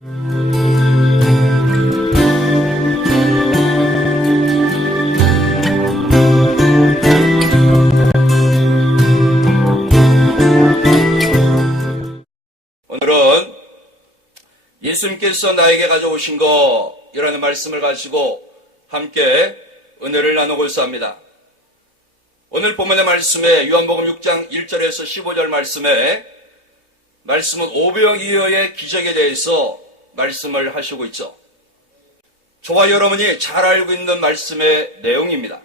오늘은 예수님께서 나에게 가져오신 거이라는 말씀을 가지고 함께 은혜를 나누고자 합니다. 오늘 본문의 말씀에 요한복음 6장 1절에서 15절 말씀은 오병이어의 기적에 대해서 말씀을 하시고 있죠. 저와 여러분이 잘 알고 있는 말씀의 내용입니다.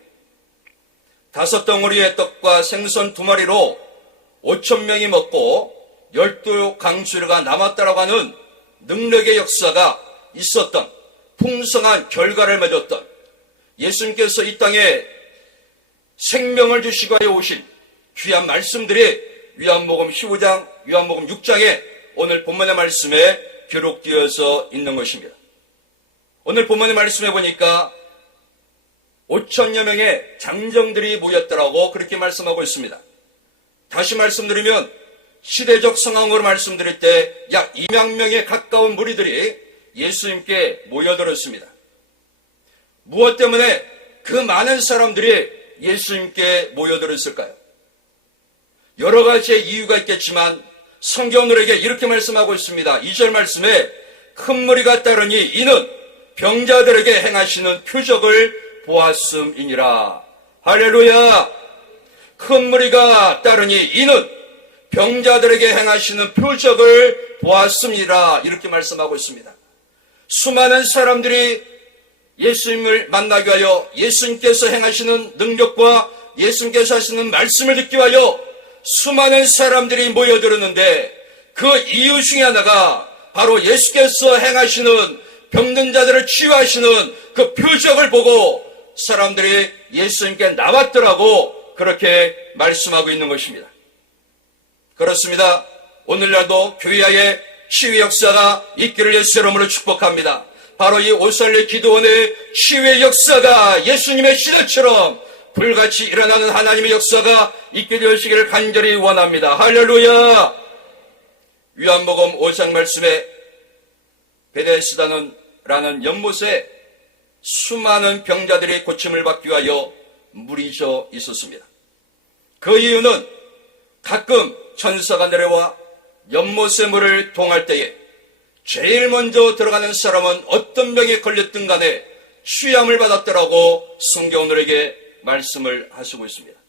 5덩어리의 떡과 생선 2마리로 5,000명이 먹고 12강수류가 남았다라고 하는 능력의 역사가 있었던, 풍성한 결과를 맺었던 예수님께서 이 땅에 생명을 주시고 오신 귀한 말씀들이 요한복음 15장, 요한복음 6장에 오늘 본문의 말씀에 기록되어서 있는 것입니다. 오늘 본문의 말씀에 보니까 5천여 명의 장정들이 모였더라고 그렇게 말씀하고 있습니다. 다시 말씀드리면 시대적 상황으로 말씀드릴 때 약 2만 명에 가까운 무리들이 예수님께 모여들었습니다. 무엇 때문에 그 많은 사람들이 예수님께 모여들었을까요? 여러 가지의 이유가 있겠지만 성경은 우리에게 이렇게 말씀하고 있습니다. 2절 말씀에 큰 무리가 따르니 이는 병자들에게 행하시는 표적을 보았음이니라. 할렐루야! 큰 무리가 따르니 이는 병자들에게 행하시는 표적을 보았습니다. 이렇게 말씀하고 있습니다. 수많은 사람들이 예수님을 만나기 위하여 예수님께서 행하시는 능력과 예수님께서 하시는 말씀을 듣기 위하여 수많은 사람들이 모여들었는데 그 이유 중에 하나가 바로 예수께서 행하시는 병든 자들을 치유하시는 그 표적을 보고 사람들이 예수님께 나왔더라고 그렇게 말씀하고 있는 것입니다. 그렇습니다. 오늘날도 교회의 치유 역사가 있기를 예수 이름으로 축복합니다. 바로 이 오살레 기도원의 치유의 역사가 예수님의 시대처럼 불같이 일어나는 하나님의 역사가 있게 되시기를 간절히 원합니다. 할렐루야! 요한복음 5장 말씀에 베데스다라는 연못에 수많은 병자들이 고침을 받기 위하여 무리져 있었습니다. 그 이유는 가끔 천사가 내려와 연못의 물을 동할 때에 제일 먼저 들어가는 사람은 어떤 병에 걸렸든 간에 취함을 받았더라고 성경은 우리에게 말씀을 하시고 있습니다.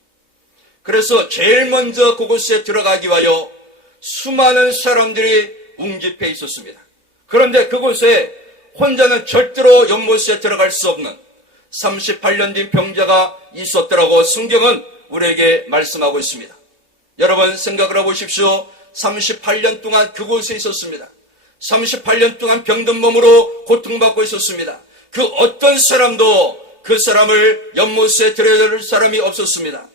그래서 제일 먼저 그곳에 들어가기 위하여 수많은 사람들이 웅집해 있었습니다. 그런데 그곳에 혼자는 절대로 연못에 들어갈 수 없는 38년 된 병자가 있었더라고 성경은 우리에게 말씀하고 있습니다. 여러분 생각을 해보십시오. 38년 동안 그곳에 있었습니다. 38년 동안 병든 몸으로 고통받고 있었습니다. 그 어떤 사람도 그 사람을 연못에 들여들 사람이 없었습니다.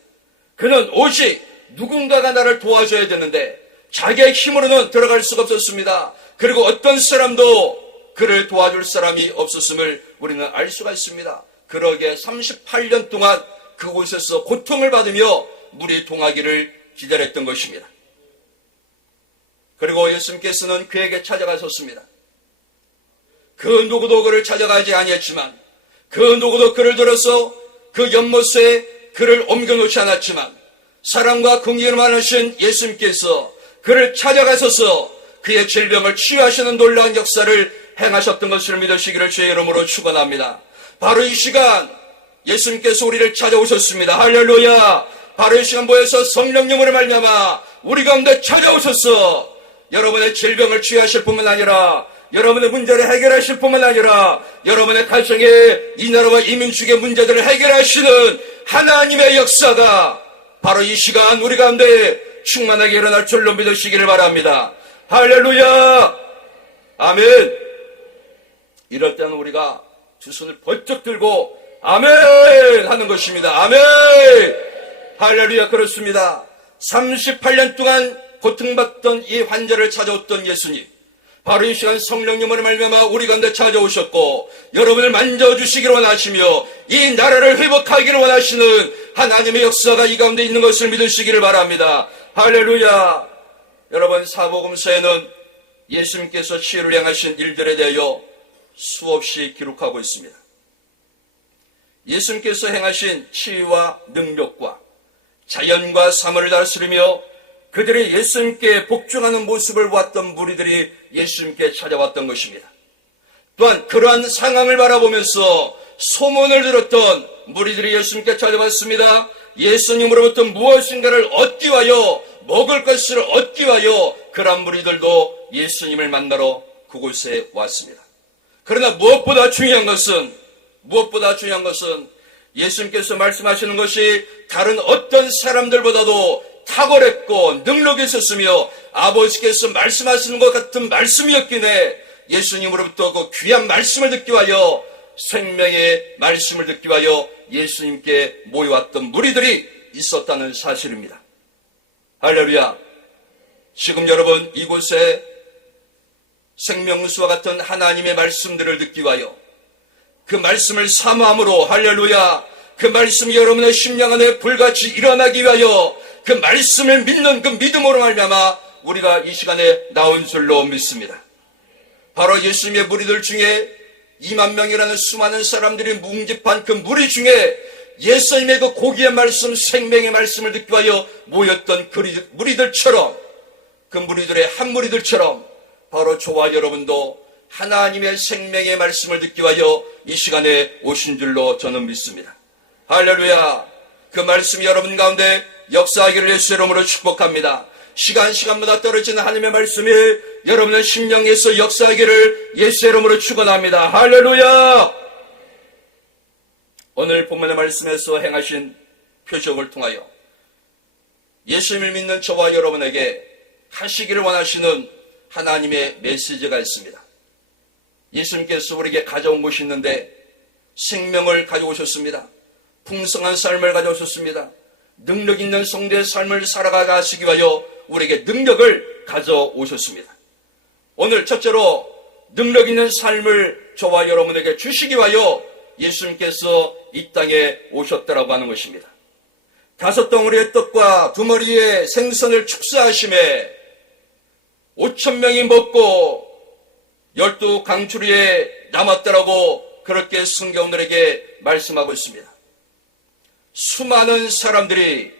그는 오직 누군가가 나를 도와줘야 되는데 자기의 힘으로는 들어갈 수가 없었습니다. 그리고 어떤 사람도 그를 도와줄 사람이 없었음을 우리는 알 수가 있습니다. 그러게 38년 동안 그곳에서 고통을 받으며 물이 동하기를 기다렸던 것입니다. 그리고 예수님께서는 그에게 찾아가셨습니다. 그 누구도 그를 찾아가지 아니했지만 그 누구도 그를 들어서 그 연못에 그를 옮겨놓지 않았지만 사랑과 긍휼을 많으신 예수님께서 그를 찾아가셔서 그의 질병을 치유하시는 놀라운 역사를 행하셨던 것을 믿으시기를 주의 이름으로 축원합니다. 바로 이 시간 예수님께서 우리를 찾아오셨습니다. 할렐루야! 바로 이 시간 모여서 성령님으로 말미암아 우리 가운데 찾아오셔서 여러분의 질병을 치유하실 뿐만 아니라 여러분의 문제를 해결하실 뿐만 아니라 여러분의 가정의 이 나라와 이 민족의 문제들을 해결하시는 하나님의 역사가 바로 이 시간 우리 가운데 충만하게 일어날 줄로 믿으시기를 바랍니다. 할렐루야! 아멘! 이럴 때는 우리가 두 손을 번쩍 들고 아멘! 하는 것입니다. 아멘! 할렐루야! 그렇습니다. 38년 동안 고통받던 이 환자를 찾아왔던 예수님, 바로 이 시간 성령님으로 말미암아 우리 가운데 찾아오셨고 여러분을 만져주시기를 원하시며 이 나라를 회복하기를 원하시는 하나님의 역사가 이 가운데 있는 것을 믿으시기를 바랍니다. 할렐루야! 여러분 사복음서에는 예수님께서 치유를 행하신 일들에 대하여 수없이 기록하고 있습니다. 예수님께서 행하신 치유와 능력과 자연과 사물을 다스리며 그들이 예수님께 복종하는 모습을 보았던 무리들이 예수님께 찾아왔던 것입니다. 또한 그러한 상황을 바라보면서 소문을 들었던 무리들이 예수님께 찾아왔습니다. 예수님으로부터 무엇인가를 얻기 위하여, 먹을 것을 얻기 위하여 그러한 무리들도 예수님을 만나러 그곳에 왔습니다. 그러나 무엇보다 중요한 것은 예수님께서 말씀하시는 것이 다른 어떤 사람들보다도 탁월했고 능력이 있었으며 아버지께서 말씀하시는 것 같은 말씀이었기에 예수님으로부터 그 귀한 말씀을 듣기 위하여, 생명의 말씀을 듣기 위하여 예수님께 모여왔던 무리들이 있었다는 사실입니다. 할렐루야. 지금 여러분 이곳에 생명수와 같은 하나님의 말씀들을 듣기 위하여 그 말씀을 사모함으로, 할렐루야, 그 말씀이 여러분의 심령 안에 불같이 일어나기 위하여 그 말씀을 믿는 그 믿음으로 말미암아 우리가 이 시간에 나온 줄로 믿습니다. 바로 예수님의 무리들 중에 2만 명이라는 수많은 사람들이 뭉집한 그 무리 중에 예수님의 그 고귀한 말씀, 생명의 말씀을 듣기 위하여 모였던 그 무리들처럼, 그 무리들의 한 무리들처럼 바로 저와 여러분도 하나님의 생명의 말씀을 듣기 위하여 이 시간에 오신 줄로 저는 믿습니다. 할렐루야. 그 말씀이 여러분 가운데 역사하기를 예수의 이름으로 축복합니다. 시간마다 떨어지는 하나님의 말씀이 여러분의 심령에서 역사하기를 예수의 이름으로 축원합니다. 할렐루야. 오늘 본문의 말씀에서 행하신 표적을 통하여 예수님을 믿는 저와 여러분에게 하시기를 원하시는 하나님의 메시지가 있습니다. 예수님께서 우리에게 가져온 것이 있는데 생명을 가져오셨습니다. 풍성한 삶을 가져오셨습니다. 능력 있는 성도의 삶을 살아가게 하시기 위하여 우리에게 능력을 가져오셨습니다. 오늘 첫째로 능력 있는 삶을 저와 여러분에게 주시기 위하여 예수님께서 이 땅에 오셨다라고 하는 것입니다. 5덩어리의 떡과 2머리의 생선을 축사하심에 5,000명이 먹고 12강추리에 남았다라고 그렇게 성경들에게 말씀하고 있습니다. 수많은 사람들이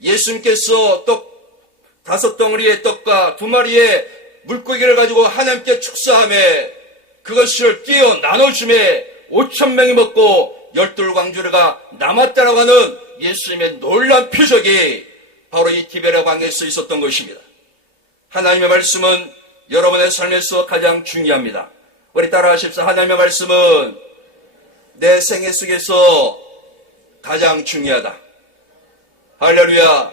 예수님께서 5덩어리의 떡과 2마리의 물고기를 가지고 하나님께 축사하며 그것을 끼어 나눠주며 5,000명이 먹고 12강주리가 남았다라고 하는 예수님의 놀라운 표적이 바로 이 디베랴 광야에서 있었던 것입니다. 하나님의 말씀은 여러분의 삶에서 가장 중요합니다. 우리 따라하십시오. 하나님의 말씀은 내 생애 속에서 가장 중요하다. 할렐루야.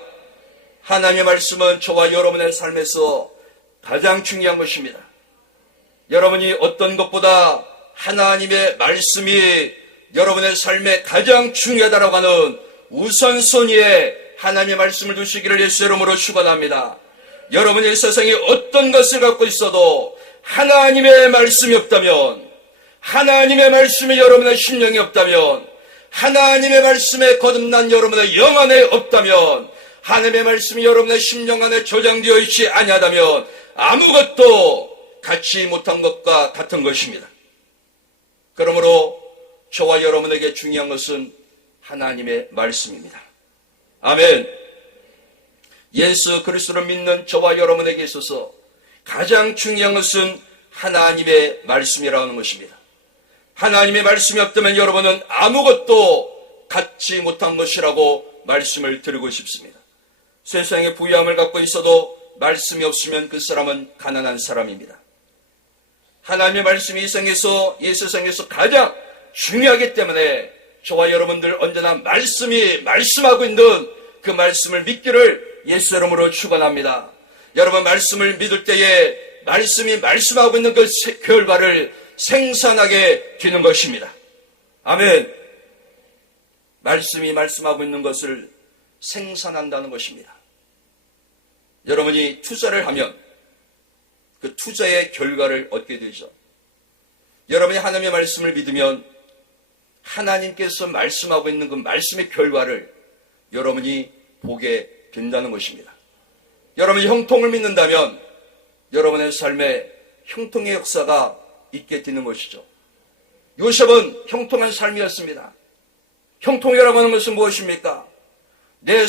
하나님의 말씀은 저와 여러분의 삶에서 가장 중요한 것입니다. 여러분이 어떤 것보다 하나님의 말씀이 여러분의 삶에 가장 중요하다라고 하는 우선순위에 하나님의 말씀을 두시기를 예수의 이름으로 축원합니다. 여러분이 세상에 어떤 것을 갖고 있어도 하나님의 말씀이 없다면, 하나님의 말씀이 여러분의 심령에 없다면, 하나님의 말씀에 거듭난 여러분의 영 안에 없다면, 하나님의 말씀이 여러분의 심령 안에 저장되어 있지 아니하다면 아무것도 갖지 못한 것과 같은 것입니다. 그러므로 저와 여러분에게 중요한 것은 하나님의 말씀입니다. 아멘. 예수 그리스도를 믿는 저와 여러분에게 있어서 가장 중요한 것은 하나님의 말씀이라는 것입니다. 하나님의 말씀이 없다면 여러분은 아무것도 갖지 못한 것이라고 말씀을 드리고 싶습니다. 세상에 부유함을 갖고 있어도 말씀이 없으면 그 사람은 가난한 사람입니다. 하나님의 말씀이 이 세상에서 가장 중요하기 때문에 저와 여러분들 언제나 말씀하고 있는 그 말씀을 믿기를 예수 이름으로 축원합니다. 여러분 말씀을 믿을 때에 말씀이 말씀하고 있는 그 결과를 생산하게 되는 것입니다. 아멘. 말씀이 말씀하고 있는 것을 생산한다는 것입니다. 여러분이 투자를 하면 그 투자의 결과를 얻게 되죠. 여러분이 하나님의 말씀을 믿으면 하나님께서 말씀하고 있는 그 말씀의 결과를 여러분이 보게 된다는 것입니다. 여러분이 형통을 믿는다면 여러분의 삶에 형통의 역사가 있게 되는 것이죠. 요셉은 형통한 삶이었습니다. 형통이라고 하는 것은 무엇입니까? 내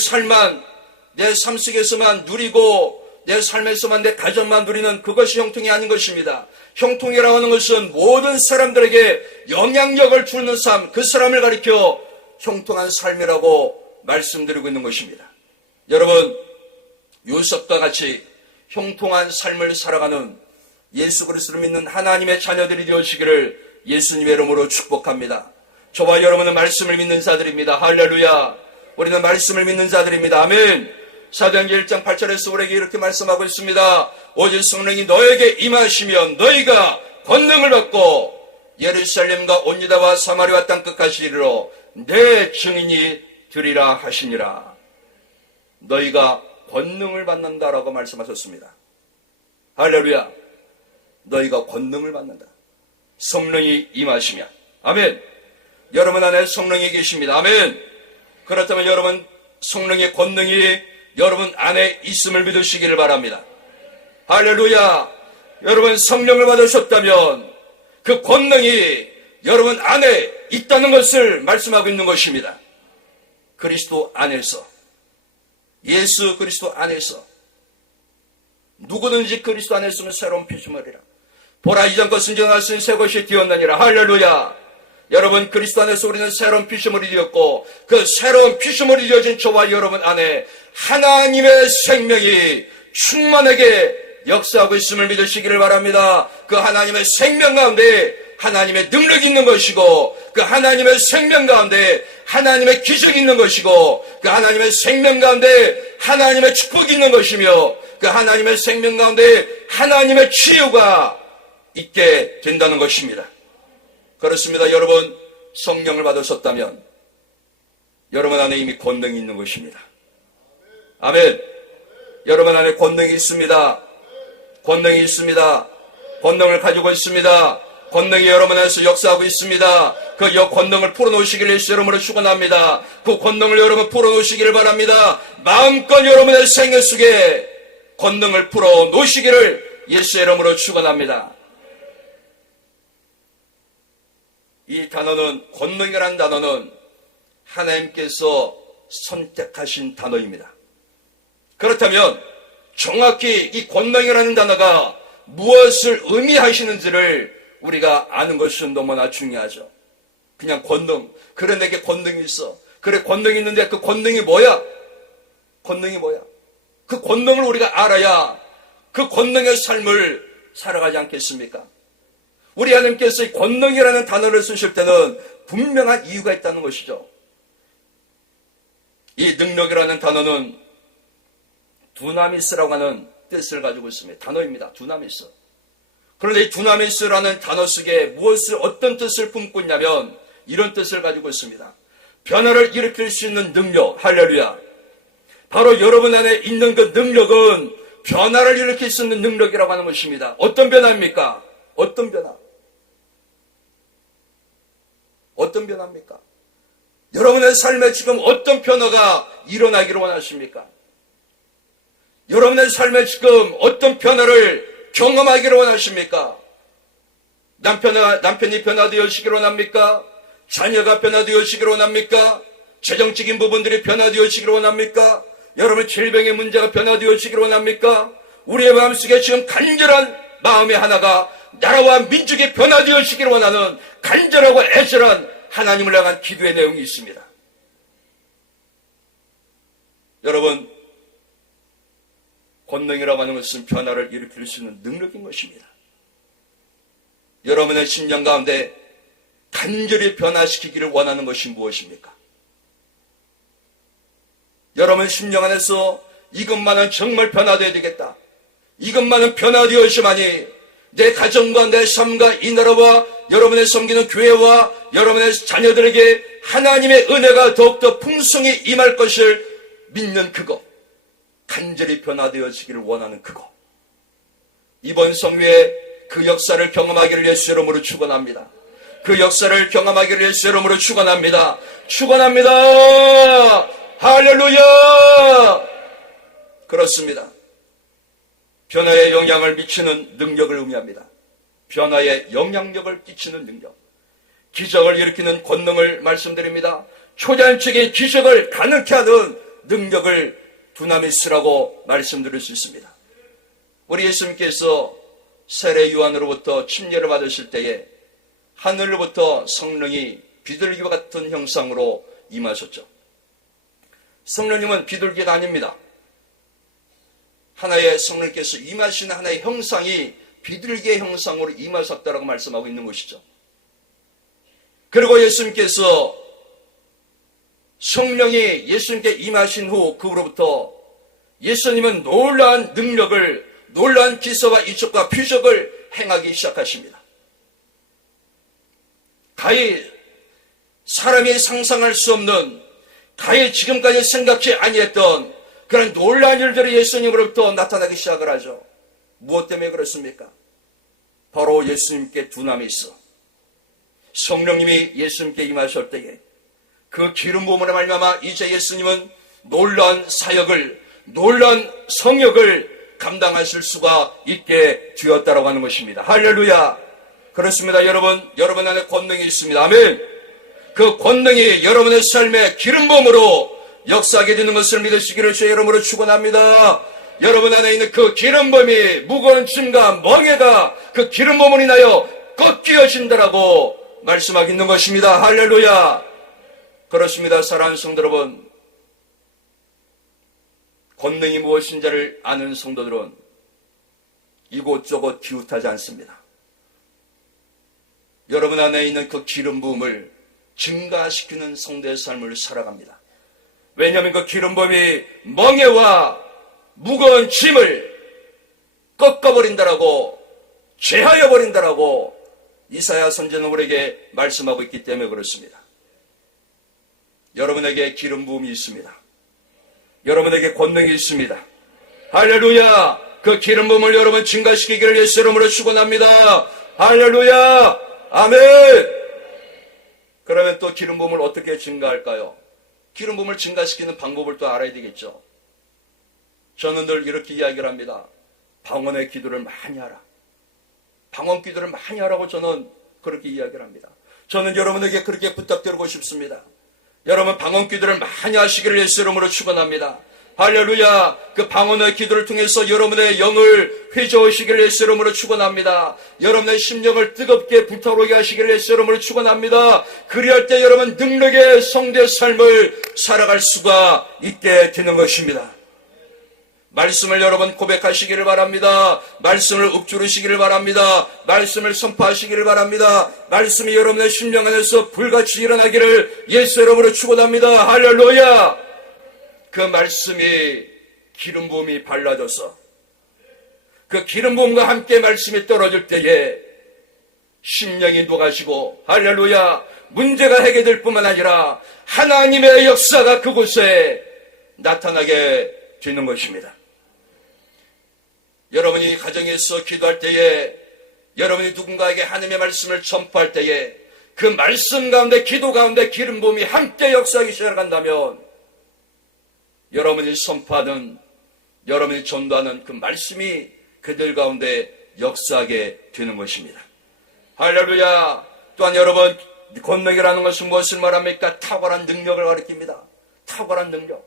삶 속에서만 누리고 내 삶에서만 내 가정만 누리는 그것이 형통이 아닌 것입니다. 형통이라고 하는 것은 모든 사람들에게 영향력을 주는 삶, 그 사람을 가리켜 형통한 삶이라고 말씀드리고 있는 것입니다. 여러분, 요셉과 같이 형통한 삶을 살아가는 예수 그리스도를 믿는 하나님의 자녀들이 되어지기를 예수님의 이름으로 축복합니다. 저와 여러분은 말씀을 믿는 자들입니다. 할렐루야. 우리는 말씀을 믿는 자들입니다. 아멘. 사도행전 1장 8절에서 우리에게 이렇게 말씀하고 있습니다. 오직 성령이 너에게 임하시면 너희가 권능을 받고 예루살렘과 온 유다와 사마리아 땅 끝까지 이르러 내 증인이 되리라 하시니라. 너희가 권능을 받는다라고 말씀하셨습니다. 할렐루야. 너희가 권능을 받는다. 성령이 임하시면. 아멘. 여러분 안에 성령이 계십니다. 아멘. 그렇다면 여러분 성령의 권능이 여러분 안에 있음을 믿으시기를 바랍니다. 할렐루야. 여러분 성령을 받으셨다면 그 권능이 여러분 안에 있다는 것을 말씀하고 있는 것입니다. 그리스도 안에서, 예수 그리스도 안에서, 누구든지 그리스도 안에 있으면 새로운 피조물이라. 보라, 이전 것은 지나갔으니 새 것이 되었느니라. 할렐루야. 여러분, 그리스도 안에서 우리는 새로운 피조물이 되었고 그 새로운 피조물이 되어진 저와 여러분 안에 하나님의 생명이 충만하게 역사하고 있음을 믿으시기를 바랍니다. 그 하나님의 생명 가운데 하나님의 능력이 있는 것이고, 그 하나님의 생명 가운데 하나님의 기적이 있는 것이고, 그 하나님의 생명 가운데 하나님의 축복이 있는 것이며, 그 하나님의 생명 가운데 하나님의 치유가 있게 된다는 것입니다. 그렇습니다. 여러분, 성령을 받으셨다면 여러분 안에 이미 권능이 있는 것입니다. 아멘. 여러분 안에 권능이 있습니다. 권능이 있습니다. 권능을 가지고 있습니다. 권능이 여러분 안에서 역사하고 있습니다. 그 권능을 풀어놓으시기를 예수 이름으로 축원합니다. 그 권능을 여러분 풀어놓으시기를 바랍니다. 마음껏 여러분의 생애 속에 권능을 풀어놓으시기를 예수 이름으로 축원합니다. 이 단어는, 권능이라는 단어는 하나님께서 선택하신 단어입니다. 그렇다면 정확히 이 권능이라는 단어가 무엇을 의미하시는지를 우리가 아는 것은 너무나 중요하죠. 그냥 권능, 그래 내게 권능이 있어, 그래 권능이 있는데 그 권능이 뭐야? 권능이 뭐야? 그 권능을 우리가 알아야 그 권능의 삶을 살아가지 않겠습니까? 우리 하나님께서 이 권능이라는 단어를 쓰실 때는 분명한 이유가 있다는 것이죠. 이 능력이라는 단어는 두나미스라고 하는 뜻을 가지고 있습니다. 단어입니다. 두나미스. 그런데 이 두나미스라는 단어 속에 어떤 뜻을 품고 있냐면 이런 뜻을 가지고 있습니다. 변화를 일으킬 수 있는 능력. 할렐루야. 바로 여러분 안에 있는 그 능력은 변화를 일으킬 수 있는 능력이라고 하는 것입니다. 어떤 변화입니까? 어떤 변화? 어떤 변화입니까? 여러분의 삶에 지금 어떤 변화가 일어나기를 원하십니까? 여러분의 삶에 지금 어떤 변화를 경험하기를 원하십니까? 남편이 변화되어지기를 원합니까? 자녀가 변화되어지기를 원합니까? 재정적인 부분들이 변화되어지기를 원합니까? 여러분 질병의 문제가 변화되어지기를 원합니까? 우리의 마음속에 지금 간절한 마음의 하나가 나라와 민족이 변화되어지기를 원하는 간절하고 애절한 하나님을 향한 기도의 내용이 있습니다. 여러분, 권능이라고 하는 것은 변화를 일으킬 수 있는 능력인 것입니다. 여러분의 심령 가운데 간절히 변화시키기를 원하는 것이 무엇입니까? 여러분 심령 안에서 이것만은 정말 변화되어야 되겠다. 이것만은 변화되어야지만이 내 가정과 내 삶과 이 나라와 여러분의 섬기는 교회와 여러분의 자녀들에게 하나님의 은혜가 더욱더 풍성히 임할 것을 믿는 그것, 간절히 변화되어지기를 원하는 그것, 이번 성회에 그 역사를 경험하기를 예수 이름으로 축원합니다. 그 역사를 경험하기를 예수 이름으로 축원합니다. 축원합니다. 할렐루야. 그렇습니다. 변화에 영향을 미치는 능력을 의미합니다. 변화에 영향력을 끼치는 능력. 기적을 일으키는 권능을 말씀드립니다. 초자연적인 기적을 가능케 하는 능력을 두나미스라고 말씀드릴 수 있습니다. 우리 예수님께서 세례 요한으로부터 침례를 받으실 때에 하늘로부터 성령이 비둘기와 같은 형상으로 임하셨죠. 성령님은 비둘기가 아닙니다. 하나의 성령께서 임하시는 하나의 형상이 비둘기의 형상으로 임하셨다라고 말씀하고 있는 것이죠. 그리고 예수님께서 성령이 예수님께 임하신 후 그로부터 예수님은 놀라운 능력을, 놀라운 기사와 이적과 표적을 행하기 시작하십니다. 가히 사람이 상상할 수 없는, 가히 지금까지 생각지 아니했던 그런 놀라운 일들이 예수님으로부터 나타나기 시작을 하죠. 무엇 때문에 그렇습니까? 바로 예수님께 두나미 있어 성령님이 예수님께 임하실 때에 그 기름 부음으로 말미암아 이제 예수님은 놀라운 사역을, 놀라운 성역을 감당하실 수가 있게 되었다라고 하는 것입니다. 할렐루야. 그렇습니다. 여러분 안에 권능이 있습니다. 아멘. 그 권능이 여러분의 삶에 기름 부음으로 역사하게 되는 것을 믿으시기를 주의 이름으로 축원합니다. 여러분 안에 있는 그 기름 부음이 무거운 짐과 멍에가 그 기름 부음으로 인하여 꺾여진다라고 말씀하고 있는 것입니다. 할렐루야. 그렇습니다. 사랑하는 성도 여러분, 권능이 무엇인지를 아는 성도들은 이곳저곳 기웃하지 않습니다. 여러분 안에 있는 그 기름 부음을 증가시키는 성도의 삶을 살아갑니다. 왜냐하면 그 기름 부음이 멍에와 무거운 짐을 꺾어버린다라고, 제하여 버린다라고 이사야 선지자는 우리에게 말씀하고 있기 때문에 그렇습니다. 여러분에게 기름 부음이 있습니다. 여러분에게 권능이 있습니다. 할렐루야. 그 기름 부음을 여러분 증가시키기를 예수 이름으로 축원합니다. 할렐루야. 아멘. 그러면 또 기름 부음을 어떻게 증가할까요? 기름 부음을 증가시키는 방법을 또 알아야 되겠죠. 저는 늘 이렇게 이야기를 합니다. 방언의 기도를 많이 하라. 방언 기도를 많이 하라고 저는 그렇게 이야기를 합니다. 저는 여러분에게 그렇게 부탁드리고 싶습니다. 여러분 방언 기도를 많이 하시기를 예수 이름으로 축원합니다. 할렐루야. 그 방언의 기도를 통해서 여러분의 영을 회저으시기를 예수 이름으로 축원합니다. 여러분의 심령을 뜨겁게 불타오르게 하시기를 예수 이름으로 축원합니다. 그리할 때 여러분 능력의 성도의 삶을 살아갈 수가 있게 되는 것입니다. 말씀을 여러분 고백하시기를 바랍니다. 말씀을 읊조르시기를 바랍니다. 말씀을 선포하시기를 바랍니다. 말씀이 여러분의 심령 안에서 불같이 일어나기를 예수 이름으로 축원합니다. 할렐루야. 그 말씀이 기름 부음이 발라져서 그 기름 부음과 함께 말씀이 떨어질 때에 심령이 녹아지고 할렐루야. 문제가 해결될 뿐만 아니라 하나님의 역사가 그곳에 나타나게 되는 것입니다. 여러분이 가정에서 기도할 때에, 여러분이 누군가에게 하나님의 말씀을 전파할 때에 그 말씀 가운데, 기도 가운데 기름 부음이 함께 역사하기 시작한다면 여러분이 선포하는, 여러분이 전도하는 그 말씀이 그들 가운데 역사하게 되는 것입니다. 할렐루야. 또한 여러분, 권능이라는 것은 무엇을 말합니까? 탁월한 능력을 가리킵니다. 탁월한 능력.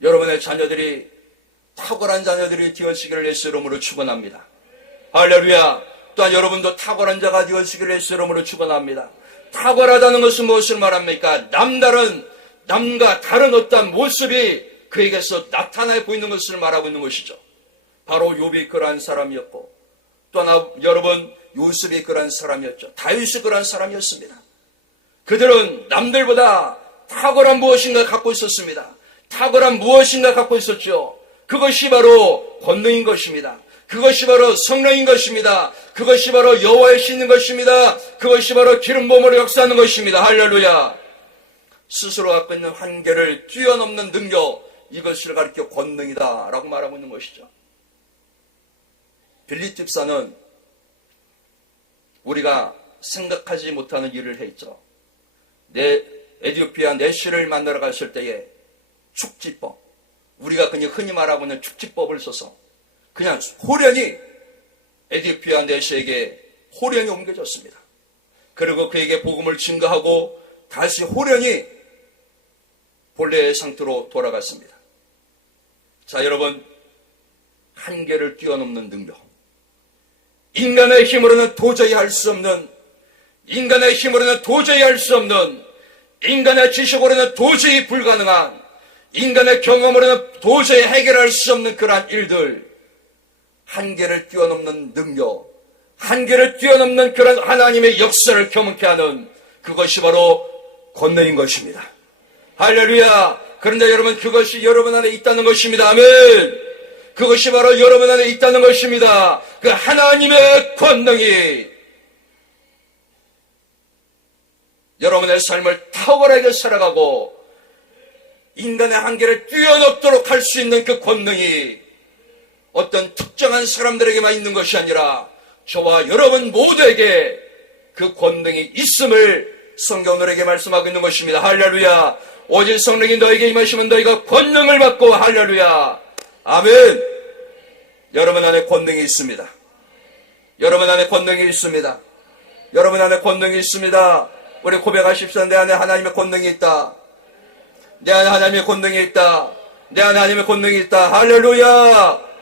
여러분의 자녀들이 탁월한 자녀들이 되어지기를 예수 이름으로 축원합니다. 할렐루야. 또한 여러분도 탁월한 자가 되어지기를 예수 이름으로 축원합니다. 탁월하다는 것은 무엇을 말합니까? 남과 다른 어떤 모습이 그에게서 나타나 보이는 것을 말하고 있는 것이죠. 바로 욥이 그러한 사람이었고, 또한 여러분 요셉이 그러한 사람이었죠. 다윗이 그러한 사람이었습니다. 그들은 남들보다 탁월한 무엇인가 갖고 있었습니다. 탁월한 무엇인가 갖고 있었죠. 그것이 바로 권능인 것입니다. 그것이 바로 성령인 것입니다. 그것이 바로 여호와의 신인 것입니다. 그것이 바로 기름 부음으로 역사하는 것입니다. 할렐루야. 스스로 갖고 있는 한계를 뛰어넘는 능력, 이것을 가리켜 권능이다 라고 말하고 있는 것이죠. 빌립 집사는 우리가 생각하지 못하는 일을 했죠. 에티오피아 내시를 만나러 갔을 때에 축지법, 우리가 그냥 흔히 말하고 있는 축지법을 써서 그냥 호련히 에디오피아 내시에게 호련히 옮겨졌습니다. 그리고 그에게 복음을 증거하고 다시 호련히 본래의 상태로 돌아갔습니다. 자, 여러분, 한계를 뛰어넘는 능력. 인간의 힘으로는 도저히 할 수 없는, 인간의 힘으로는 도저히 할 수 없는, 인간의 지식으로는 도저히 불가능한, 인간의 경험으로는 도저히 해결할 수 없는 그러한 일들, 한계를 뛰어넘는 능력, 한계를 뛰어넘는 그런 하나님의 역사를 경험케 하는 그것이 바로 권능인 것입니다. 할렐루야. 그런데 여러분, 그것이 여러분 안에 있다는 것입니다. 아멘. 그것이 바로 여러분 안에 있다는 것입니다. 그 하나님의 권능이 여러분의 삶을 탁월하게 살아가고 인간의 한계를 뛰어넘도록 할 수 있는 그 권능이 어떤 특정한 사람들에게만 있는 것이 아니라 저와 여러분 모두에게 그 권능이 있음을 성경으로에게 말씀하고 있는 것입니다. 할렐루야. 오직 성령이 너에게 임하시면 너희가 권능을 받고, 할렐루야. 아멘. 여러분 안에 권능이 있습니다. 여러분 안에 권능이 있습니다. 여러분 안에 권능이 있습니다. 우리 고백하십시오. 내 안에 하나님의 권능이 있다. 내 안에 하나님의 권능이 있다. 내 안에 하나님의 권능이 있다. 할렐루야.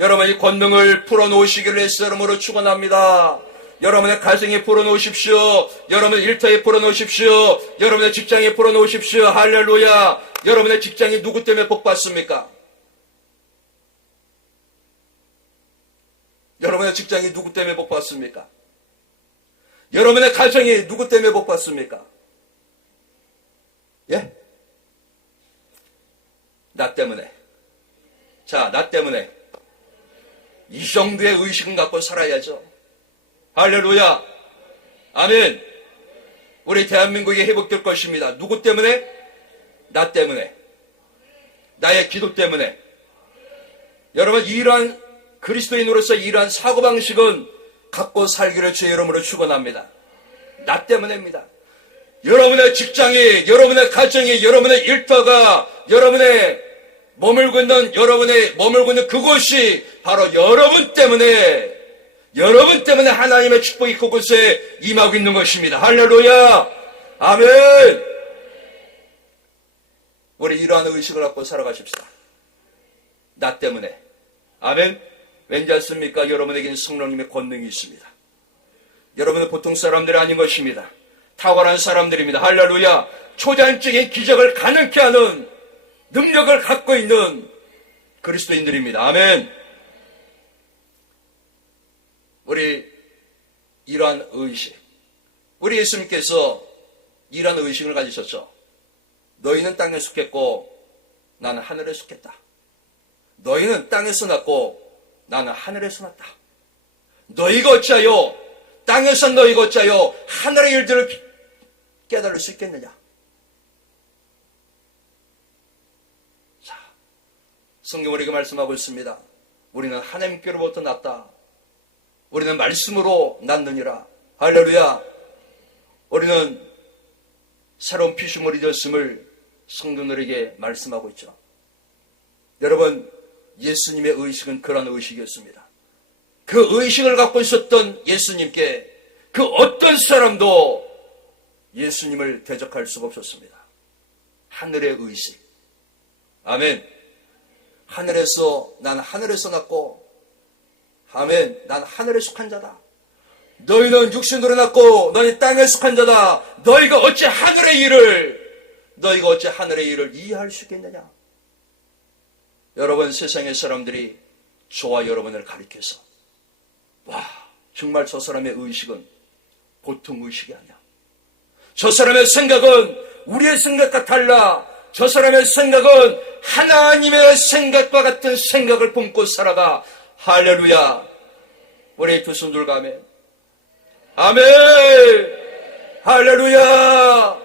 여러분, 이 권능을 풀어놓으시기를 예수 이름으로 축원합니다. 여러분의 가정에 풀어놓으십시오. 여러분의 일터에 풀어놓으십시오. 여러분의 직장에 풀어놓으십시오. 할렐루야. 여러분의 직장이 누구 때문에 복받습니까? 여러분의 직장이 누구 때문에 복받습니까? 여러분의 가정이 누구 때문에 복받습니까? 예? 나 때문에. 자, 나 때문에. 이 정도의 의식을 갖고 살아야죠. 할렐루야. 아멘. 우리 대한민국이 회복될 것입니다. 누구 때문에? 나 때문에. 나의 기도 때문에. 여러분, 이러한 그리스도인으로서 이러한 사고방식은 갖고 살기를 주의 이름으로 축원합니다. 나 때문에입니다. 여러분의 직장이, 여러분의 가정이, 여러분의 일터가, 여러분의 머물고 있는 그곳이 바로 여러분 때문에 하나님의 축복이 그곳에 임하고 있는 것입니다. 할렐루야. 아멘. 우리 이러한 의식을 갖고 살아가십시다. 나 때문에. 아멘. 왠지 않습니까? 여러분에게는 성령님의 권능이 있습니다. 여러분은 보통 사람들이 아닌 것입니다. 탁월한 사람들입니다. 할렐루야. 초자연적인 기적을 가능케 하는 능력을 갖고 있는 그리스도인들입니다. 아멘. 우리 이러한 의식, 우리 예수님께서 이러한 의식을 가지셨죠. 너희는 땅에 속했고 나는 하늘에 속했다. 너희는 땅에서 났고 나는 하늘에서 났다. 너희가 어찌하여 땅에서 너희가 어찌하여 하늘의 일들을 깨달을 수 있겠느냐. 자, 성경은 이렇게 말씀하고 있습니다. 우리는 하나님께로부터 났다. 우리는 말씀으로 났느니라. 할렐루야. 우리는 새로운 피조물이 되었음을 성도들에게 말씀하고 있죠. 여러분, 예수님의 의식은 그런 의식이었습니다. 그 의식을 갖고 있었던 예수님께 그 어떤 사람도 예수님을 대적할 수가 없었습니다. 하늘의 의식. 아멘. 난 하늘에서 났고, 아멘. 난 하늘에 속한 자다. 너희는 육신으로 났고 너희 땅에 속한 자다. 너희가 어찌 하늘의 일을 이해할 수 있겠느냐. 여러분, 세상의 사람들이 저와 여러분을 가리켜서 와, 정말 저 사람의 의식은 보통 의식이 아니야. 저 사람의 생각은 우리의 생각과 달라. 저 사람의 생각은 하나님의 생각과 같은 생각을 품고 살아가. 할렐루야. 우리 두 손 들고 아멘. 아멘. 할렐루야.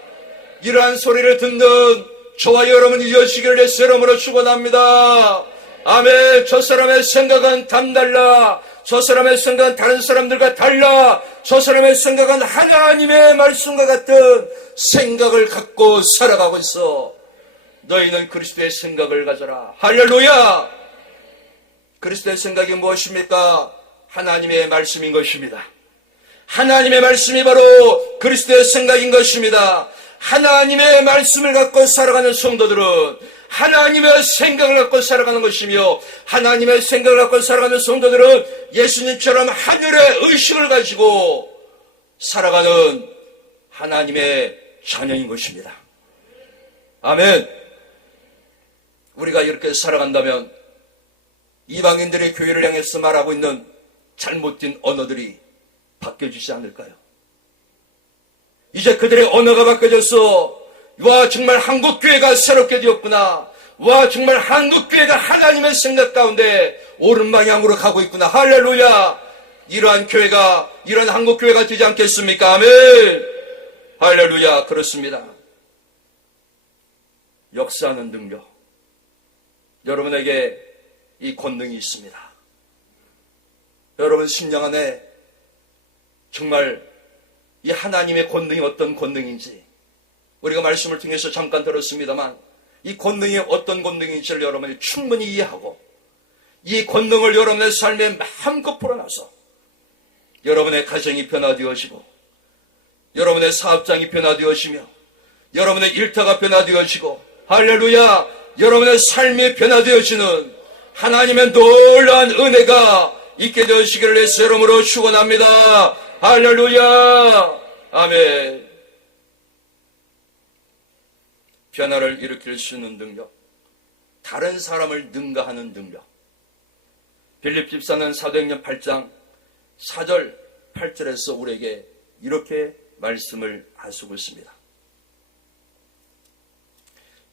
이러한 소리를 듣는 저와 여러분이 여시기를 예수 이름으로 축원합니다. 아멘. 저 사람의 생각은 남달라. 저 사람의 생각은 다른 사람들과 달라. 저 사람의 생각은 하나님의 말씀과 같은 생각을 갖고 살아가고 있어. 너희는 그리스도의 생각을 가져라. 할렐루야. 그리스도의 생각이 무엇입니까? 하나님의 말씀인 것입니다. 하나님의 말씀이 바로 그리스도의 생각인 것입니다. 하나님의 말씀을 갖고 살아가는 성도들은 하나님의 생각을 갖고 살아가는 것이며, 하나님의 생각을 갖고 살아가는 성도들은 예수님처럼 하늘의 의식을 가지고 살아가는 하나님의 자녀인 것입니다. 아멘. 우리가 이렇게 살아간다면 이방인들의 교회를 향해서 말하고 있는 잘못된 언어들이 바뀌어지지 않을까요? 이제 그들의 언어가 바뀌어져서, 와, 정말 한국교회가 새롭게 되었구나. 와, 정말 한국교회가 하나님의 생각 가운데 옳은 방향으로 가고 있구나. 할렐루야. 이러한 교회가, 이러한 한국교회가 되지 않겠습니까? 아멘. 할렐루야. 그렇습니다. 역사하는 능력. 여러분에게 이 권능이 있습니다. 여러분 심령 안에 정말 이 하나님의 권능이 어떤 권능인지 우리가 말씀을 통해서 잠깐 들었습니다만, 이 권능이 어떤 권능인지를 여러분이 충분히 이해하고 이 권능을 여러분의 삶에 마음껏 풀어놔서 여러분의 가정이 변화되어지고, 여러분의 사업장이 변화되어지며, 여러분의 일터가 변화되어지고, 할렐루야, 여러분의 삶이 변화되어지는 하나님의 놀라운 은혜가 있게 되시기를 예수 이름으로 축원합니다. 할렐루야. 아멘. 변화를 일으킬 수 있는 능력, 다른 사람을 능가하는 능력. 빌립 집사는 사도행전 8장 4절 8절에서 우리에게 이렇게 말씀을 하시고 있습니다.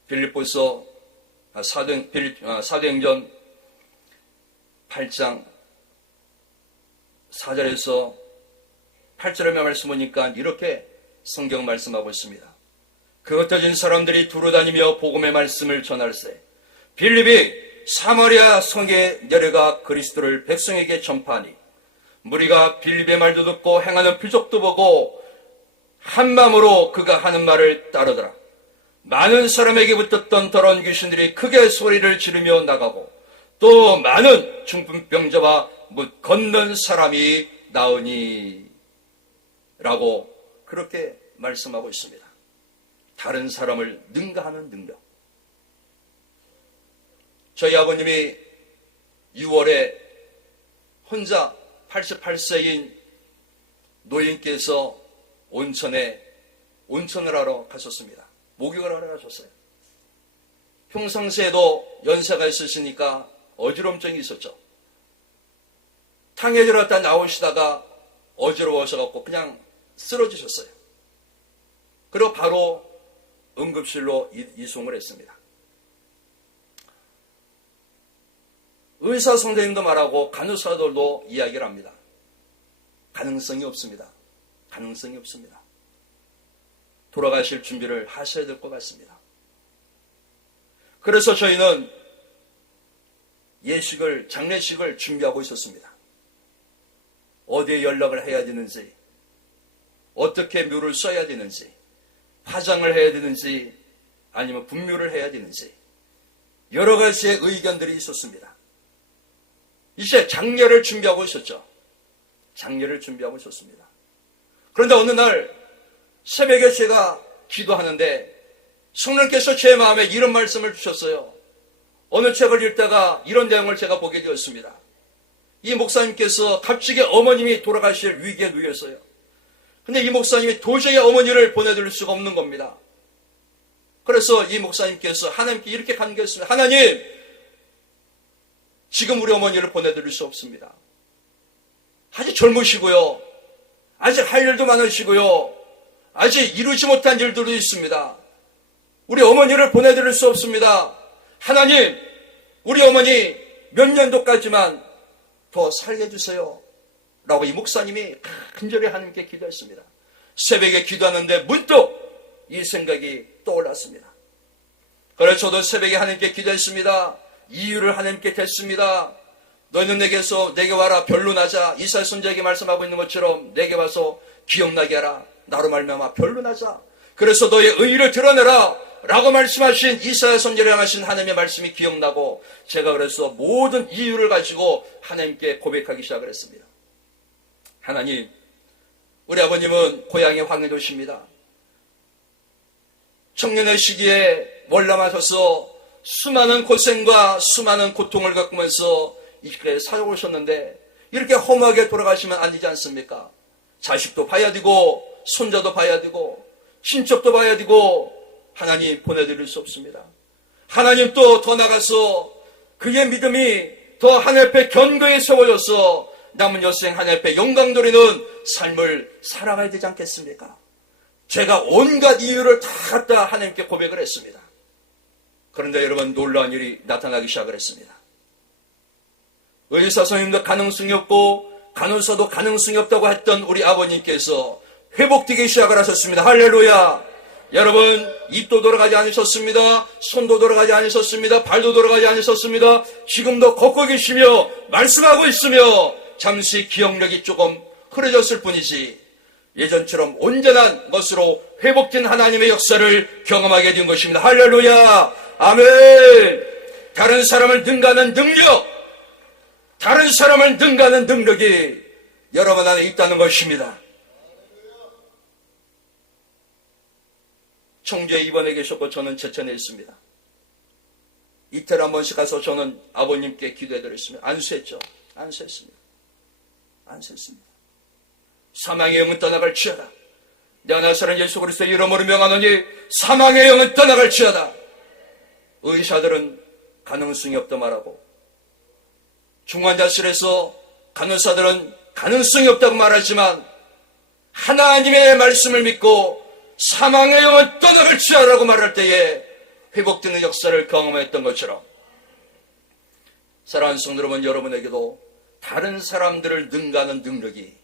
빌립보서 사도행전 8장 4절에서 8절의 말씀 보니까 이렇게 성경 말씀하고 있습니다. 그 흩어진 사람들이 두루다니며 복음의 말씀을 전할세 빌립이 사마리아 성에 내려가 그리스도를 백성에게 전파하니, 무리가 빌립의 말도 듣고 행하는 표적도 보고 한 마음으로 그가 하는 말을 따르더라. 많은 사람에게 붙었던 더러운 귀신들이 크게 소리를 지르며 나가고, 또 많은 중풍병자와 못 걷는 사람이 나으니 라고 그렇게 말씀하고 있습니다. 다른 사람을 능가하는 능력. 저희 아버님이 6월에 혼자 88세인 노인께서 온천을 하러 가셨습니다. 목욕을 하러 가셨어요. 평상시에도 연세가 있으시니까 어지럼증이 있었죠. 탕에 들어갔다 나오시다가 어지러워서 그냥 쓰러지셨어요. 그리고 바로 응급실로 이송을 했습니다. 의사 선생님도 말하고 간호사들도 이야기를 합니다. 가능성이 없습니다. 가능성이 없습니다. 돌아가실 준비를 하셔야 될 것 같습니다. 그래서 저희는 장례식을 준비하고 있었습니다. 어디에 연락을 해야 되는지, 어떻게 묘를 써야 되는지, 화장을 해야 되는지, 아니면 분묘를 해야 되는지, 여러 가지의 의견들이 있었습니다. 이제 장례를 준비하고 있었죠. 장례를 준비하고 있었습니다. 그런데 어느 날 새벽에 제가 기도하는데 성령께서 제 마음에 이런 말씀을 주셨어요. 어느 책을 읽다가 이런 내용을 제가 보게 되었습니다. 이 목사님께서 갑자기 어머님이 돌아가실 위기에 놓였어요. 근데 이 목사님이 도저히 어머니를 보내드릴 수가 없는 겁니다. 그래서 이 목사님께서 하나님께 이렇게 간구했습니다. 하나님, 지금 우리 어머니를 보내드릴 수 없습니다. 아직 젊으시고요. 아직 할 일도 많으시고요. 아직 이루지 못한 일들도 있습니다. 우리 어머니를 보내드릴 수 없습니다. 하나님, 우리 어머니 몇 년도까지만 더 살려주세요. 라고 이 목사님이 간절히 하나님께 기도했습니다. 새벽에 기도하는데 문득 이 생각이 떠올랐습니다. 그래서 저도 새벽에 하나님께 기도했습니다. 이유를 하나님께 댔습니다. 너희는 내게 와라 변론하자. 이사야 선지자에게 말씀하고 있는 것처럼 내게 와서 기억나게 하라. 나로 말미암아 변론하자. 그래서 너의 의의를 드러내라 라고 말씀하신 이사야 선지자를 향하신 하나님의 말씀이 기억나고 제가 그래서 모든 이유를 가지고 하나님께 고백하기 시작을 했습니다. 하나님, 우리 아버님은 고향이 황해도시입니다. 청년의 시기에 월남하셔서 수많은 고생과 수많은 고통을 겪으면서 이렇게 살아오셨는데 이렇게 허무하게 돌아가시면 안 되지 않습니까? 자식도 봐야 되고 손자도 봐야 되고 친척도 봐야 되고 하나님 보내드릴 수 없습니다. 하나님 또 더 나가서 그의 믿음이 더 하나님 앞에 견고히 세워져서 남은 여생 하나님 앞에 영광 돌리는 삶을 살아가야 되지 않겠습니까? 제가 온갖 이유를 다 갖다 하나님께 고백을 했습니다. 그런데 여러분 놀라운 일이 나타나기 시작을 했습니다. 의사 선생님도 가능성이 없고 간호사도 가능성이 없다고 했던 우리 아버님께서 회복되기 시작을 하셨습니다. 할렐루야. 여러분 입도 돌아가지 않으셨습니다. 손도 돌아가지 않으셨습니다. 발도 돌아가지 않으셨습니다. 지금도 걷고 계시며 말씀하고 있으며 잠시 기억력이 조금 흐려졌을 뿐이지 예전처럼 온전한 것으로 회복된 하나님의 역사를 경험하게 된 것입니다. 할렐루야. 아멘. 다른 사람을 능가하는 능력, 다른 사람을 능가하는 능력이 여러분 안에 있다는 것입니다. 청주에 입원해 계셨고 저는 제천에 있습니다. 이틀 한 번씩 가서 저는 아버님께 기도해드렸습니다. 안수했죠. 안수했습니다. 안수했습니다. 사망의 영은 떠나갈지어다. 내 나사렛 예수 그리스도의 이름으로 명하노니 사망의 영은 떠나갈지어다. 의사들은 가능성이 없다 말하고 중환자실에서 간호사들은 가능성이 없다고 말하지만 하나님의 말씀을 믿고 사망의 영은 떠나갈지어다라고 말할 때에 회복되는 역사를 경험했던 것처럼 사랑하는 성도 여러분, 여러분에게도 다른 사람들을 능가하는 능력이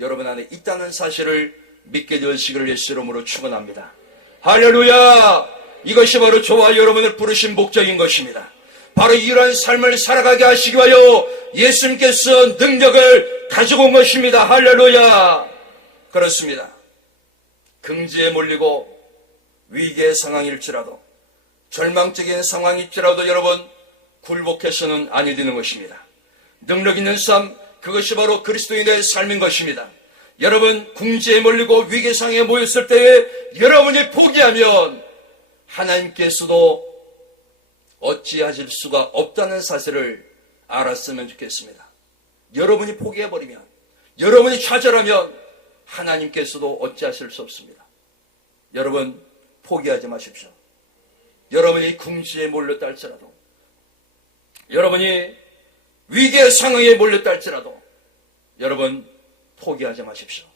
여러분 안에 있다는 사실을 믿게 되시기를 예수 이름으로 축원합니다. 할렐루야. 이것이 바로 저와 여러분을 부르신 목적인 것입니다. 바로 이러한 삶을 살아가게 하시기 위하여 예수님께서 능력을 가지고 온 것입니다. 할렐루야. 그렇습니다. 긍지에 몰리고 위기의 상황일지라도 절망적인 상황일지라도 여러분 굴복해서는 아니 되는 것입니다. 능력 있는 삶, 그것이 바로 그리스도인의 삶인 것입니다. 여러분 궁지에 몰리고 위기 상황에 모였을 때에 여러분이 포기하면 하나님께서도 어찌하실 수가 없다는 사실을 알았으면 좋겠습니다. 여러분이 포기해버리면, 여러분이 좌절하면 하나님께서도 어찌하실 수 없습니다. 여러분 포기하지 마십시오. 여러분이 궁지에 몰렸다 할지라도, 여러분이 위기의 상황에 몰렸다 할지라도 여러분 포기하지 마십시오.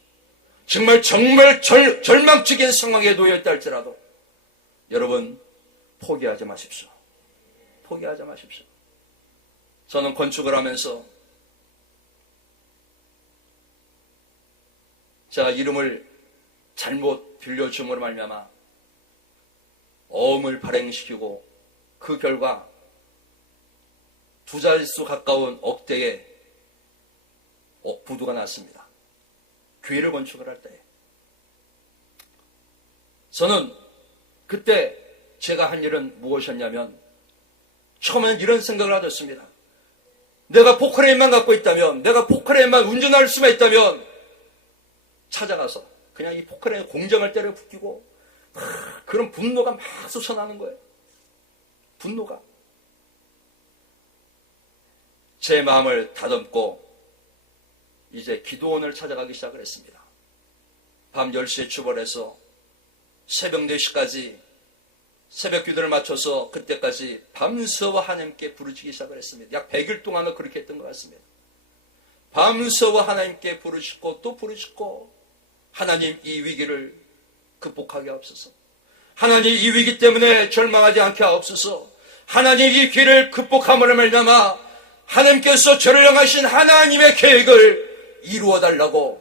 정말 절망적인 상황에 놓여있다 할지라도 여러분 포기하지 마십시오. 포기하지 마십시오. 저는 건축을 하면서 제가 이름을 잘못 빌려줌으로 말미암아 어음을 발행시키고 그 결과 두 자릿수 가까운 억대의 부도가 났습니다. 교회를 건축을 할 때. 저는 그때 제가 한 일은 무엇이었냐면 처음에는 이런 생각을 하셨습니다. 내가 포크레인만 갖고 있다면, 내가 포크레인만 운전할 수만 있다면 찾아가서 그냥 이 포크레인 공정을 때려 붙이고 그런 분노가 막 솟아나는 거예요. 분노가. 제 마음을 다듬고 이제 기도원을 찾아가기 시작을 했습니다. 밤 10시에 출발해서 새벽 4시까지 새벽 기도를 마쳐서 그때까지 밤새워 하나님께 부르짖기 시작을 했습니다. 약 100일 동안은 그렇게 했던 것 같습니다. 밤새워 하나님께 부르짖고 또 부르짖고 하나님 이 위기를 극복하게 하옵소서. 하나님 이 위기 때문에 절망하지 않게 하옵소서. 하나님 이 길을 극복함으로 말미암아 하나님께서 저를 향하신 하나님의 계획을 이루어달라고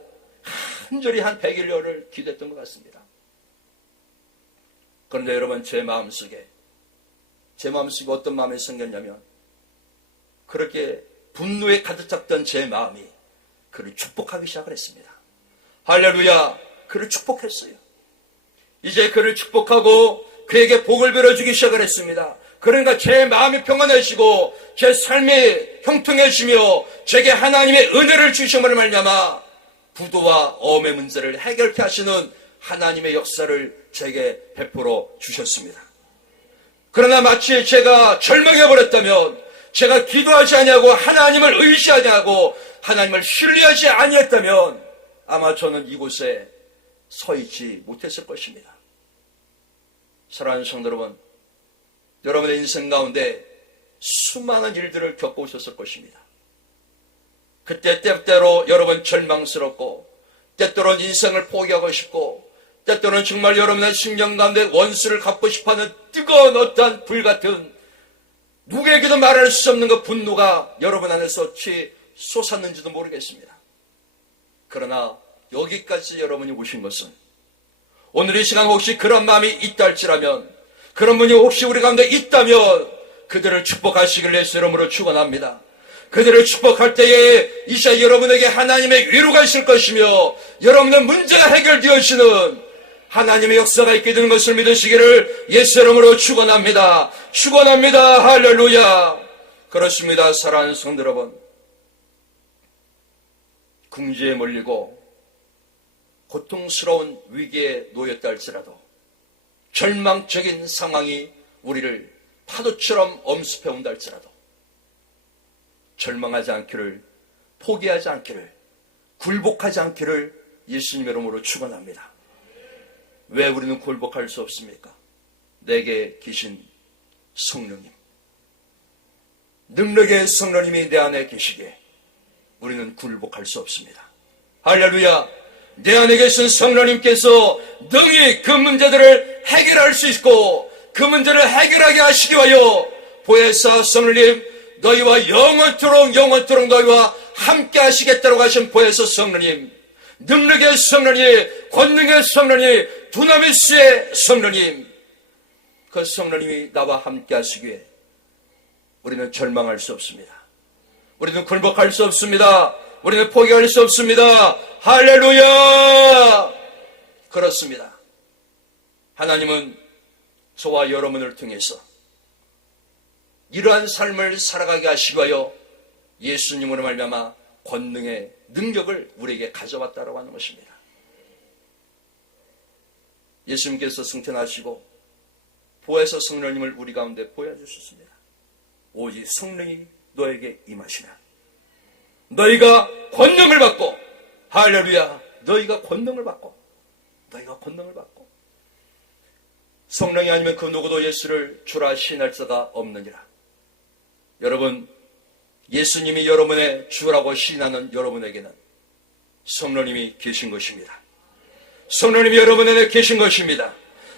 간절히 한 100일여를 기도했던 것 같습니다. 그런데 여러분 제 마음속에 어떤 마음이 생겼냐면 그렇게 분노에 가득 찼던 제 마음이 그를 축복하기 시작을 했습니다. 할렐루야. 그를 축복했어요. 이제 그를 축복하고 그에게 복을 빌어주기 시작을 했습니다. 그러니까 제 마음이 평안해지고 제 삶이 형통해지며 제게 하나님의 은혜를 주심으로 말미암아 부도와 어음의 문제를 해결케 하시는 하나님의 역사를 제게 베풀어 주셨습니다. 그러나 마치 제가 절망해버렸다면, 제가 기도하지 아니하고 하나님을 의지하지 아니하고 하나님을 신뢰하지 아니했다면 아마 저는 이곳에 서 있지 못했을 것입니다. 사랑하는 성도 여러분, 여러분의 인생 가운데 수많은 일들을 겪어오셨을 것입니다. 그때 때때로 여러분 절망스럽고, 때때로는 인생을 포기하고 싶고, 때때로는 정말 여러분의 심령 가운데 원수를 갚고 싶어하는 뜨거운 어떠한 불같은, 누구에게도 말할 수 없는 그 분노가 여러분 안에서 솟았는지도 모르겠습니다. 그러나 여기까지 여러분이 오신 것은, 오늘 이 시간 혹시 그런 마음이 있다 할지라면, 그런 분이 혹시 우리 가운데 있다면 그들을 축복하시길 예수 이름으로 축원합니다. 그들을 축복할 때에 이제 여러분에게 하나님의 위로가 있을 것이며, 여러분의 문제가 해결되어지는 하나님의 역사가 있게 되는 것을 믿으시기를 예수 이름으로 축원합니다. 축원합니다. 할렐루야. 그렇습니다. 사랑하는 성도 여러분, 궁지에 몰리고 고통스러운 위기에 놓였다 할지라도, 절망적인 상황이 우리를 파도처럼 엄습해 온다 할지라도 절망하지 않기를, 포기하지 않기를, 굴복하지 않기를 예수님 이름으로 축원합니다. 왜 우리는 굴복할 수 없습니까? 내게 계신 성령님, 능력의 성령님이 내 안에 계시기에 우리는 굴복할 수 없습니다. 할렐루야. 내 안에 계신 성령님께서 능히 그 문제들을 해결할 수 있고, 그 문제를 해결하게 하시기 위하여 보혜사 성령님, 너희와 영원토록 너희와 함께 하시겠다고 하신 보혜사 성령님, 능력의 성령님, 권능의 성령님, 두나미스의 성령님, 그 성령님이 나와 함께 하시기에 우리는 절망할 수 없습니다. 우리는 굴복할 수 없습니다. 우리는 포기할 수 없습니다. 할렐루야. 그렇습니다. 하나님은 저와 여러분을 통해서 이러한 삶을 살아가게 하시기 위하여 예수님으로 말미암아 권능의 능력을 우리에게 가져왔다고 하는 것입니다. 예수님께서 승천하시고 보혜사 성령님을 우리 가운데 보여주셨습니다. 오직 성령이 너에게 임하시나 너희가 권능을 받고, 할렐루야, 너희가 권능을 받고 성령이 아니면 그 누구도 예수를 주라 시인할 자가 없느니라. 여러분, 예수님이 여러분의 주라고 시인하는 여러분에게는 성령님이 계신 것입니다. 성령님이 여러분 안에 계신 것입니다.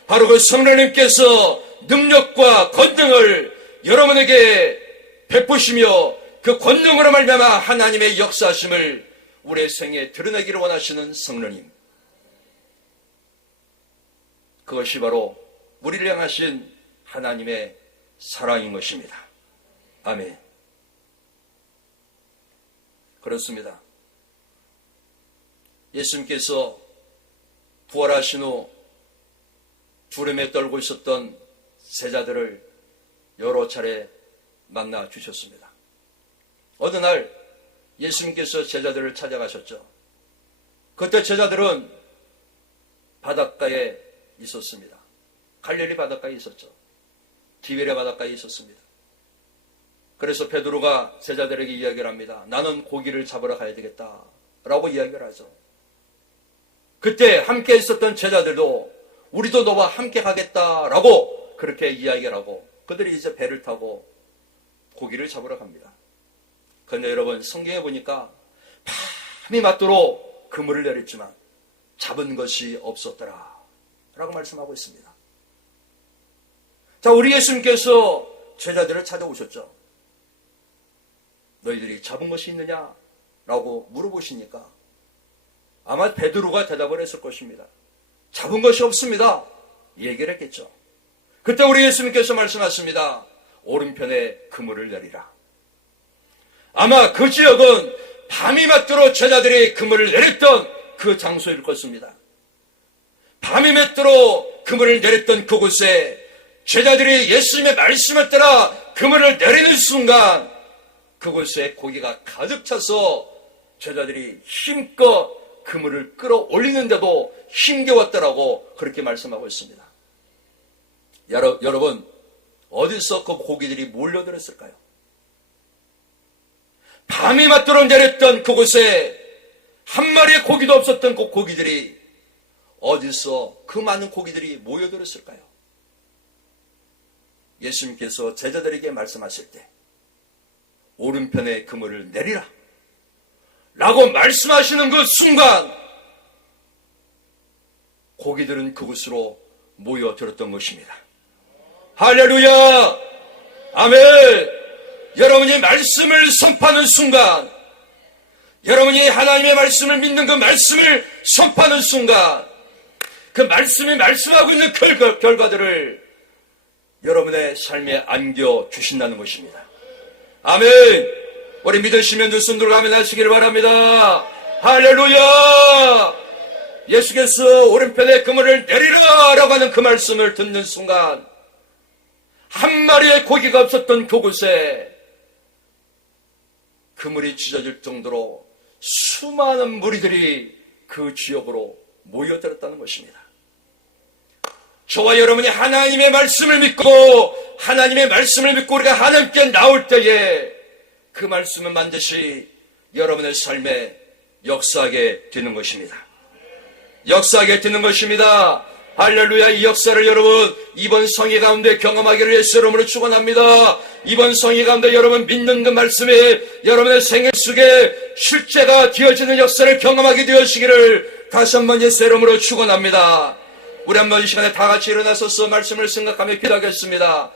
바로 그 성령님께서 능력과 권능을 여러분에게 베푸시며 그 권능으로 말미암아 하나님의 역사하심을 우리의 생에 드러내기를 원하시는 성령님, 그것이 바로 우리를 향하신 하나님의 사랑인 것입니다. 아멘. 그렇습니다. 예수님께서 부활하신 후 두려움에 떨고 있었던 제자들을 여러 차례 만나 주셨습니다. 어느 날 예수님께서 제자들을 찾아가셨죠. 그때 제자들은 바닷가에 있었습니다. 갈릴리 바닷가에 있었죠. 디베랴 바닷가에 있었습니다. 그래서 베드로가 제자들에게 이야기를 합니다. 나는 고기를 잡으러 가야 되겠다 라고 이야기를 하죠. 그때 함께 있었던 제자들도 우리도 너와 함께 가겠다라고 그렇게 이야기를 하고 그들이 이제 배를 타고 고기를 잡으러 갑니다. 그런데 여러분, 성경에 보니까 밤이 맞도록 그물을 내렸지만 잡은 것이 없었더라 라고 말씀하고 있습니다. 자, 우리 예수님께서 제자들을 찾아오셨죠. 너희들이 잡은 것이 있느냐? 라고 물어보시니까 아마 베드로가 대답을 했을 것입니다. 잡은 것이 없습니다. 얘기를 했겠죠. 그때 우리 예수님께서 말씀하십니다. 오른편에 그물을 내리라. 아마 그 지역은 밤이 맞도록 제자들이 그물을 내렸던 그 장소일 것입니다. 밤이 맞도록 그물을 내렸던 그곳에 제자들이 예수님의 말씀을 따라 그물을 내리는 순간 그곳에 고기가 가득 차서 제자들이 힘껏 그물을 끌어올리는데도 힘겨웠더라고 그렇게 말씀하고 있습니다. 여러분, 어디서 그 고기들이 몰려들었을까요? 밤이 맞도록 내렸던 그곳에 한 마리의 고기도 없었던 그 고기들이 어디서 그 많은 고기들이 모여들었을까요? 예수님께서 제자들에게 말씀하실 때 오른편에 그물을 내리라 라고 말씀하시는 그 순간 고기들은 그곳으로 모여들었던 것입니다. 할렐루야! 아멘! 여러분이 말씀을 선포하는 순간, 여러분이 하나님의 말씀을 믿는 그 말씀을 선포하는 순간, 그 말씀이 말씀하고 있는 결과들을 여러분의 삶에 안겨주신다는 것입니다. 아멘! 우리 믿으시면 두 손 들고 아멘 하시기를 바랍니다. 할렐루야! 예수께서 오른편에 그물을 내리라 라고 하는 그 말씀을 듣는 순간 한 마리의 고기가 없었던 그곳에 그물이 찢어질 정도로 수많은 무리들이 그 지역으로 모여들었다는 것입니다. 저와 여러분이 하나님의 말씀을 믿고 우리가 하나님께 나올 때에 그 말씀은 반드시 여러분의 삶에 역사하게 되는 것입니다. 역사하게 되는 것입니다. 할렐루야. 이 역사를 여러분 이번 성회 가운데 경험하기를 예수 이름으로 축원합니다. 이번 성회 가운데 여러분 믿는 그 말씀이 여러분의 생애 속에 실제가 되어지는 역사를 경험하게 되어지기를 다시 한번 예수 이름으로 축원합니다. 우리 한번 이 시간에 다 같이 일어나서서 말씀을 생각하며 기도하겠습니다.